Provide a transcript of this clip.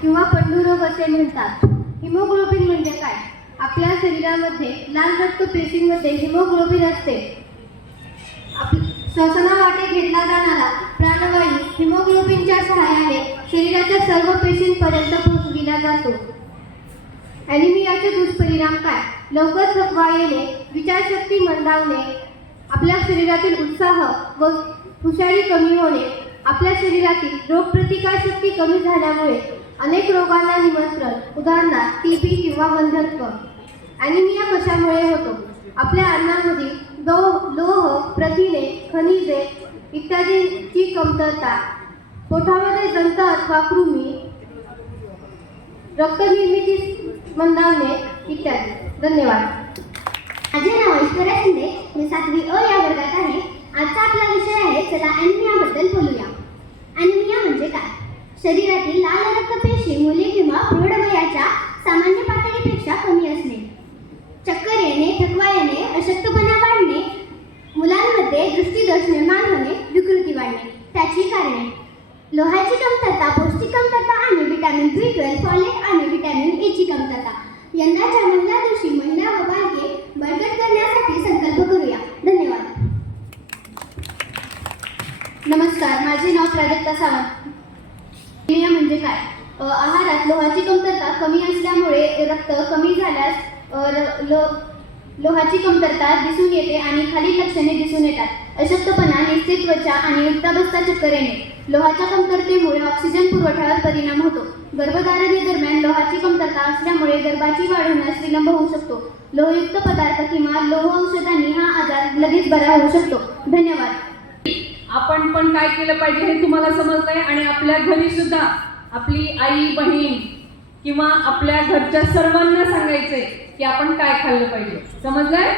किंवा पंडुरोग असे म्हणतात. हिमोग्लोबिन म्हणजे काय? आपल्या शरीरामध्ये लाल रक्त पेशींमध्ये हिमोग्लोबिन असते. आप- श्वसनावाटे घेतला जाणारा प्राणवायू हिमोग्लोबिनच्या सहाय्याने शरीराच्या सर्व पेशींपर्यंत पोहोचविला जातो. ॲनिमियाचे दुष्परिणाम काय? लवकर थकवा येणे विचारशक्ती मंदावणे आपल्या शरीरातील उत्साह व हुशारी कमी होणे आपल्या शरीरातील रोगप्रतिकारशक्ती कमी झाल्यामुळे अनेक रोगांना निमंत्रण उदाहरणार्थ टीबी किंवा बंधत्व ॲनिमिया कशामुळे होतो? आपल्या अन्नामधील लोह लोह प्रथिने खनिजे इत्यादींची कमतरता. पोटामध्ये जंत अथवा कृमी रक्तनिर्मिती मंदावणे इत्यादी. धन्यवाद. माझे नाव ऐश्वर्या शिंदे. मी सातवी अ या वर्गात आहे. आजचा आपला विषय आहे चला ॲनिमियाबद्दल बोलूया ॲनिमिया म्हणजे काय शरीरातील लाल रक्तपेशी मुले किंवा प्रौढ वयाच्या सामान्य पातळीपेक्षा कमी असणे. चक्कर येणे थकवा येणे अशक्तपणा वाढणे मुलांमध्ये दृष्टीदोष निर्माण होणे विकृती वाढणे त्याची कारणे. लोहाची कमतरता पौष्टिक कमतरता आणि विटॅमिन बी ट्वेल्व फॉलेट आणि विटॅमिन ए ची कमतरता. यंदाच्या महिला दिवशी महिला व बालके बळकट करण्यासाठी संकल्प करूया. धन्यवाद. नमस्कार माझे नाव प्राजक्ता सावंत. म्हणजे काय? आहारात लोहाची कमतरता कमी असल्यामुळे रक्त कमी झाल्यास लोहाची कमतरता दिसून येते आणि खाली लक्षणे दिसून येतात. अशक्तपणा निश्चित त्वचा आणि उठताबसता चक्कर येणे. लोहाच्या कमतरतेमुळे ऑक्सिजन पुरवठ्यावर परिणाम होतो. गर्भधारणेदरम्यान लोहाची कमतरता असल्यामुळे गर्भाची वाढ होण्यास विलंब होऊ शकतो. लोहयुक्त पदार्थ किंवा लोह औषधांनी हा आजार लगेच बरा होऊ शकतो. धन्यवाद. आपण पण काय केलं पाहिजे हे तुम्हाला समजलंय आणि आपल्या घरी सुद्धा आपली आई बहीण किंवा आपल्या घरच्या सर्वांना सांगायचंय की आपण काय खाल्लं पाहिजे. समजलंय?